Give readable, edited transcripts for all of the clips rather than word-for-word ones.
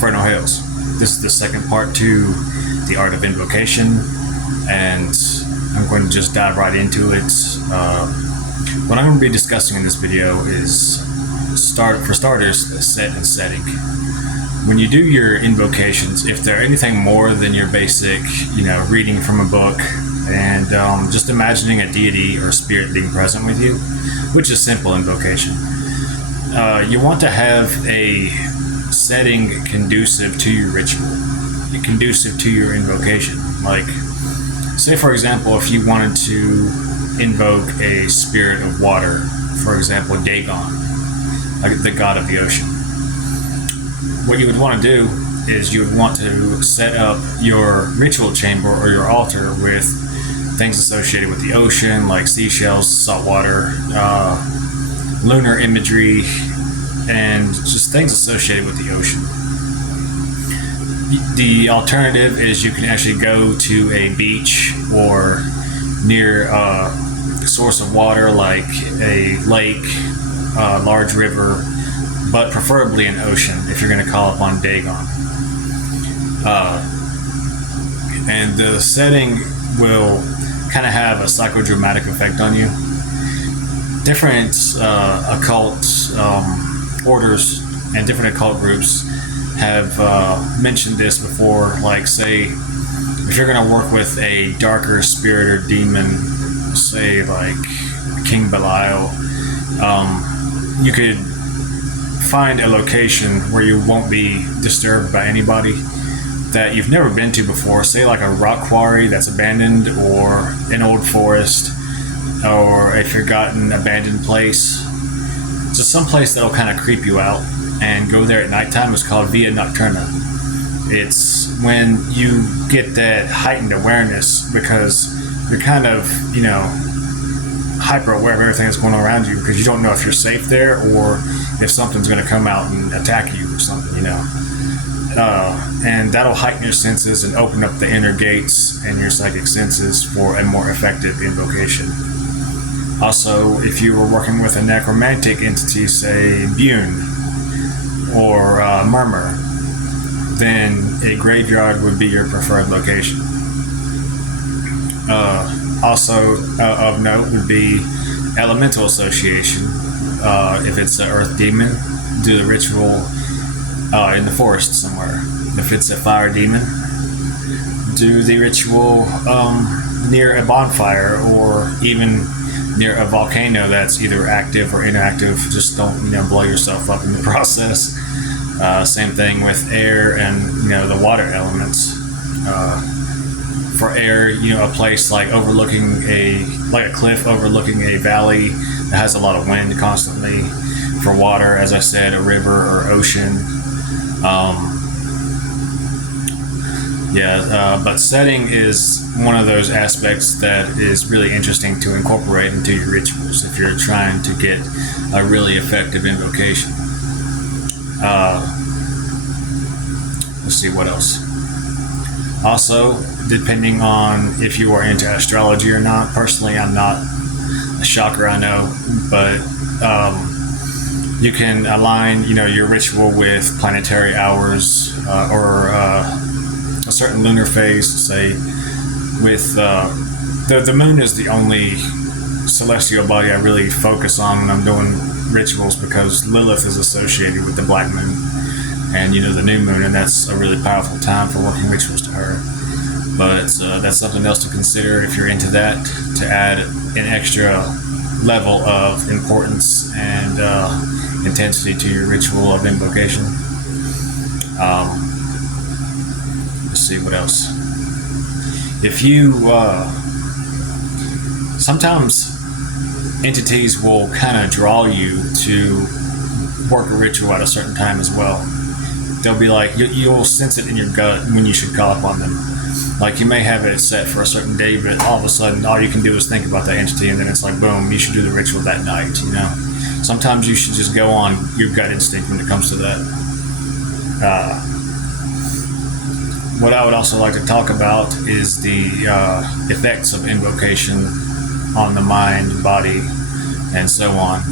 Fernal Hills. This is the second part to the Art of Invocation, and I'm going to just dive right into it. What I'm going to be discussing in this video is, for starters, set and setting. When you do your invocations, if they're anything more than your basic, reading from a book and just imagining a deity or spirit being present with you, which is simple invocation, you want to have a setting conducive to your ritual, conducive to your invocation. Like, say for example, if you wanted to invoke a spirit of water, for example, Dagon, like the god of the ocean, what you would want to do is you would want to set up your ritual chamber or your altar with things associated with the ocean, like seashells, salt water, lunar imagery, and just things associated with the ocean. The alternative is you can actually go to a beach or near a source of water like a lake, a large river, but preferably an ocean if you're going to call upon Dagon. And the setting will kind of have a psychodramatic effect on you. Different occult orders and different occult groups have mentioned this before. Like, say, if you're going to work with a darker spirit or demon, say like King Belial, you could find a location where you won't be disturbed by anybody that you've never been to before, say like a rock quarry that's abandoned, or an old forest, or a forgotten abandoned place. Just some place that'll kind of creep you out, and go there at nighttime. It's called Via Nocturna. It's when you get that heightened awareness because you're kind of, hyper aware of everything that's going on around you, because you don't know if you're safe there or if something's going to come out and attack you or something, and that'll heighten your senses and open up the inner gates and your psychic senses for a more effective invocation. Also, if you were working with a necromantic entity, say Bune or Murmur, then a graveyard would be your preferred location. Also of note would be elemental association. If it's an earth demon, do the ritual in the forest somewhere. If it's a fire demon, do the ritual near a bonfire, or even near a volcano that's either active or inactive. Just don't blow yourself up in the process. Same thing with air and the water elements. For air, a place like overlooking a cliff overlooking a valley that has a lot of wind constantly. For water, as I said, a river or ocean. But setting is one of those aspects that is really interesting to incorporate into your rituals if you're trying to get a really effective invocation. Let's see what else. Also, depending on if you are into astrology or not. Personally, I'm not. A shocker, I know, but you can align, your ritual with planetary hours or a certain lunar phase. Say, with the moon is the only celestial body I really focus on when I'm doing rituals, because Lilith is associated with the black moon and the new moon, and that's a really powerful time for working rituals to her. But that's something else to consider if you're into that, to add an extra level of importance and intensity to your ritual of invocation. Let's see what else. If you sometimes entities will kind of draw you to work a ritual at a certain time as well. They'll be like, you'll sense it in your gut when you should call upon them. Like, you may have it set for a certain day, but all of a sudden all you can do is think about that entity, and then it's like, boom, you should do the ritual that night. Sometimes you should just go on your gut instinct when it comes to that. What I would also like to talk about is the effects of invocation on the mind, body, and so on.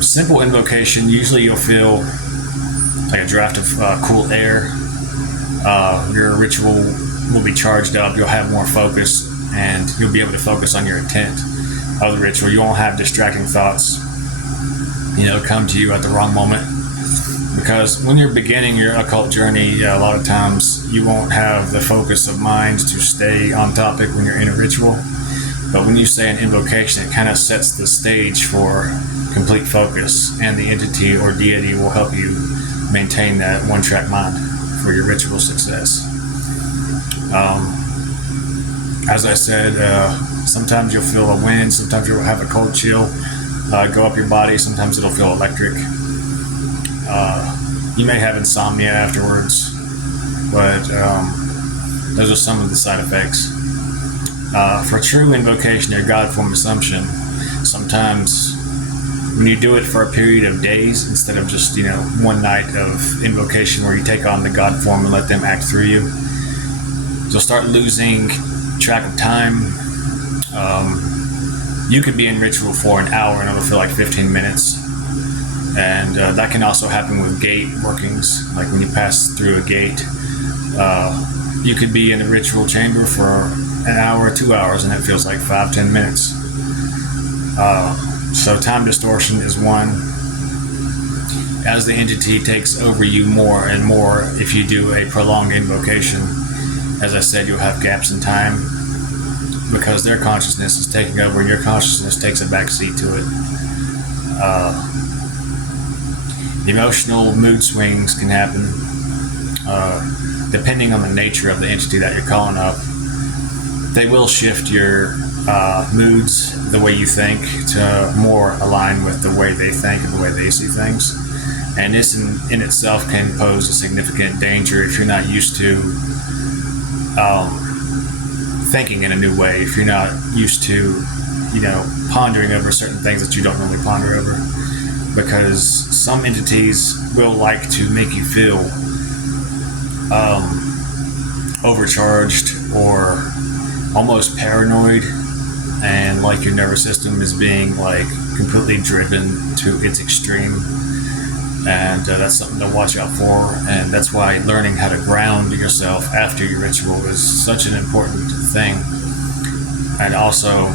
Simple invocation, usually you'll feel like a draft of cool air. Your ritual will be charged up. You'll have more focus, and you'll be able to focus on your intent of the ritual. You won't have distracting thoughts, come to you at the wrong moment. Because when you're beginning your occult journey, a lot of times you won't have the focus of mind to stay on topic when you're in a ritual. But when you say an invocation, it kind of sets the stage for complete focus, and the entity or deity will help you maintain that one-track mind for your ritual success. As I said, sometimes you'll feel a wind, sometimes you'll have a cold chill go up your body, sometimes it'll feel electric. You may have insomnia afterwards, but those are some of the side effects. For true invocation or God form assumption, sometimes when you do it for a period of days instead of just one night of invocation where you take on the God form and let them act through you, you'll start losing track of time. You could be in ritual for an hour and it'll feel like 15 minutes. And that can also happen with gate workings, like when you pass through a gate. You could be in the ritual chamber for an hour, 2 hours, and it feels like 5-10 minutes. So time distortion is one. As the entity takes over you more and more, if you do a prolonged invocation, as I said, you'll have gaps in time because their consciousness is taking over and your consciousness takes a back seat to it. Emotional mood swings can happen depending on the nature of the entity that you're calling up. They will shift your moods, the way you think, to more align with the way they think and the way they see things. And this in itself can pose a significant danger if you're not used to thinking in a new way, if you're not used to, pondering over certain things that you don't really ponder over. Because some entities will like to make you feel overcharged or almost paranoid, and like your nervous system is being completely driven to its extreme. And that's something to watch out for, and that's why learning how to ground yourself after your ritual is such an important thing. And also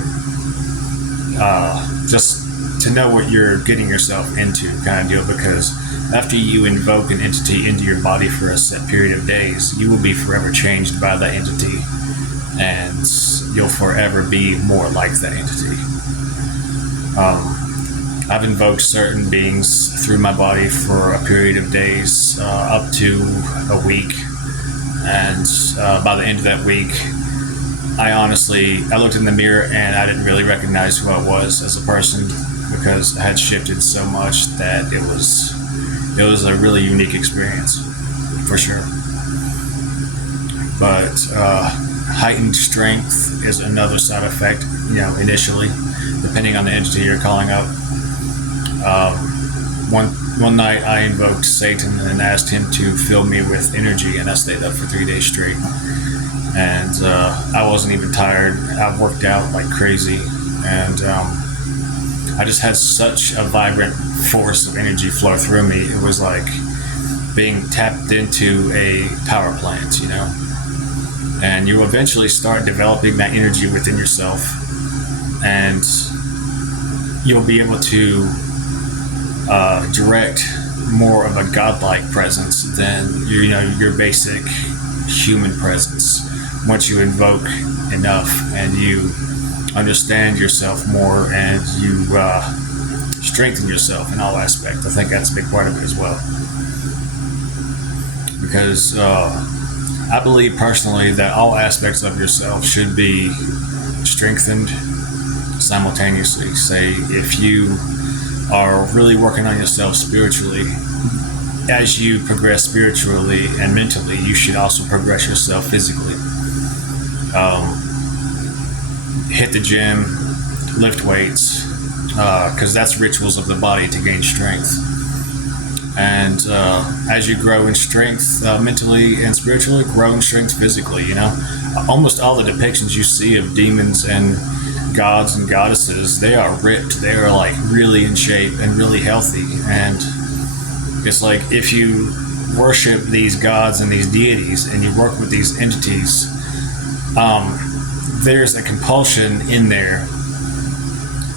just to know what you're getting yourself into, kind of deal, because after you invoke an entity into your body for a set period of days, you will be forever changed by that entity, and you'll forever be more like that entity. I've invoked certain beings through my body for a period of days, up to a week, and by the end of that week, I looked in the mirror and I didn't really recognize who I was as a person, because I had shifted so much that it was a really unique experience, for sure. But heightened strength is another side effect, initially, depending on the entity you're calling up. One night I invoked Satan and asked him to fill me with energy, and I stayed up for 3 days straight. And I wasn't even tired. I worked out like crazy, and I just had such a vibrant force of energy flow through me. It was like being tapped into a power plant, And you eventually start developing that energy within yourself, and you'll be able to direct more of a godlike presence than your basic human presence. Once you invoke enough and you understand yourself more and you strengthen yourself in all aspects, I think that's a big part of it as well. Because I believe personally that all aspects of yourself should be strengthened simultaneously. Say, if you are really working on yourself spiritually, as you progress spiritually and mentally, you should also progress yourself physically. Hit the gym, lift weights, because that's rituals of the body to gain strength. And as you grow in strength mentally and spiritually, grow in strength physically. Almost all the depictions you see of demons and gods and goddesses, they are ripped. They are really in shape and really healthy. And It's like if you worship these gods and these deities and you work with these entities, there's a compulsion in there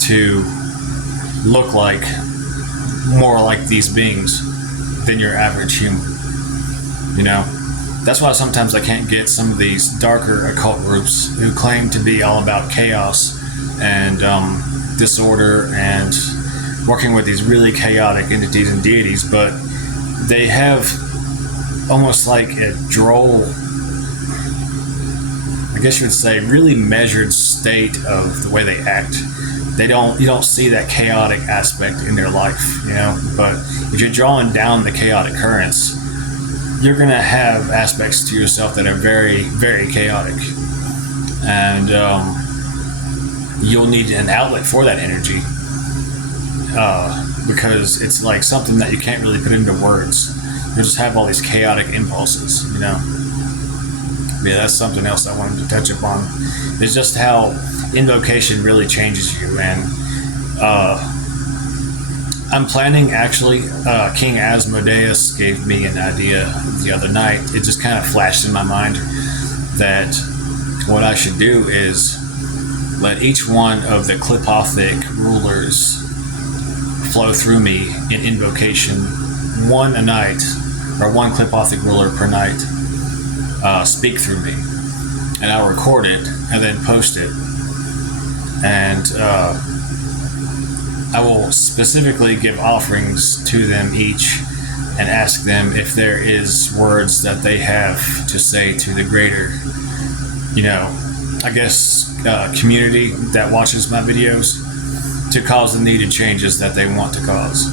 to look like more like these beings than your average human. You know, that's why sometimes I can't get some of these darker occult groups who claim to be all about chaos and disorder and working with these really chaotic entities and deities, but they have almost like a droll, I guess you would say, really measured state of the way they act. You don't see that chaotic aspect in their life, you know. But if you're drawing down the chaotic currents, you're gonna have aspects to yourself that are very, very chaotic, and you'll need an outlet for that energy, because it's like something that you can't really put into words. You just have all these chaotic impulses, you know. Yeah, that's something else I wanted to touch upon. It's just how invocation really changes you. And I'm planning, actually, King Asmodeus gave me an idea the other night. It just kind of flashed in my mind that what I should do is let each one of the Clipothic rulers flow through me in invocation, one a night, or one Clipothic ruler per night, speak through me, and I'll record it and then post it. And I will specifically give offerings to them each and ask them if there is words that they have to say to the greater, you know, I guess, community that watches my videos, to cause the needed changes that they want to cause.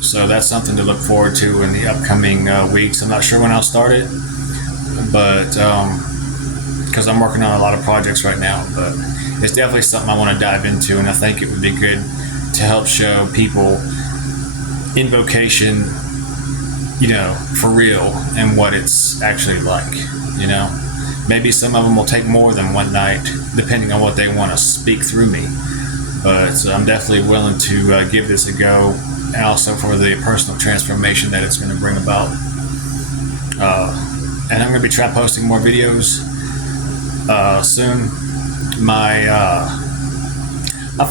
So that's something to look forward to in the upcoming weeks. I'm not sure when I'll start it, but because I'm working on a lot of projects right now, but it's definitely something I want to dive into, and I think it would be good to help show people invocation, you know, for real, and what it's actually like, you know. Maybe some of them will take more than one night, depending on what they want to speak through me, but I'm definitely willing to give this a go, and also for the personal transformation that it's going to bring about. And I'm going to be posting more videos soon. My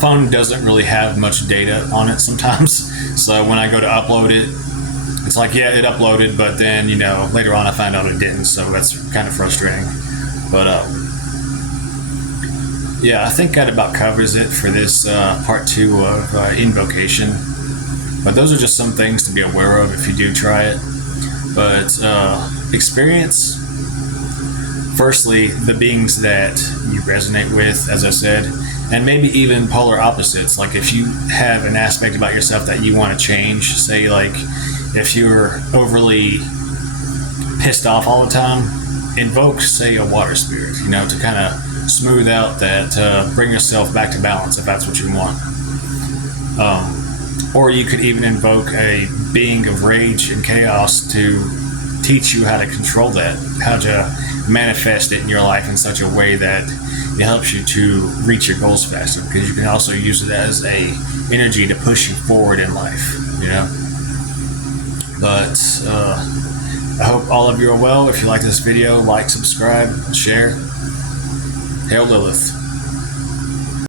phone doesn't really have much data on it sometimes, so when I go to upload it, it's like, yeah, it uploaded, but then, you know, later on I find out it didn't, so that's kind of frustrating. But yeah, I think that about covers it for this part 2 of invocation. But those are just some things to be aware of if you do try it. But experience, firstly, the beings that you resonate with, as I said, and maybe even polar opposites. Like if you have an aspect about yourself that you want to change, say like if you're overly pissed off all the time, invoke, say, a water spirit, you know, to kind of smooth out that, bring yourself back to balance if that's what you want. Or you could even invoke a being of rage and chaos to teach you how to control that, how to manifest it in your life in such a way that it helps you to reach your goals faster, because you can also use it as a energy to push you forward in life, you know. But I hope all of you are well. If you like this video, like, subscribe, share. Hail Lilith.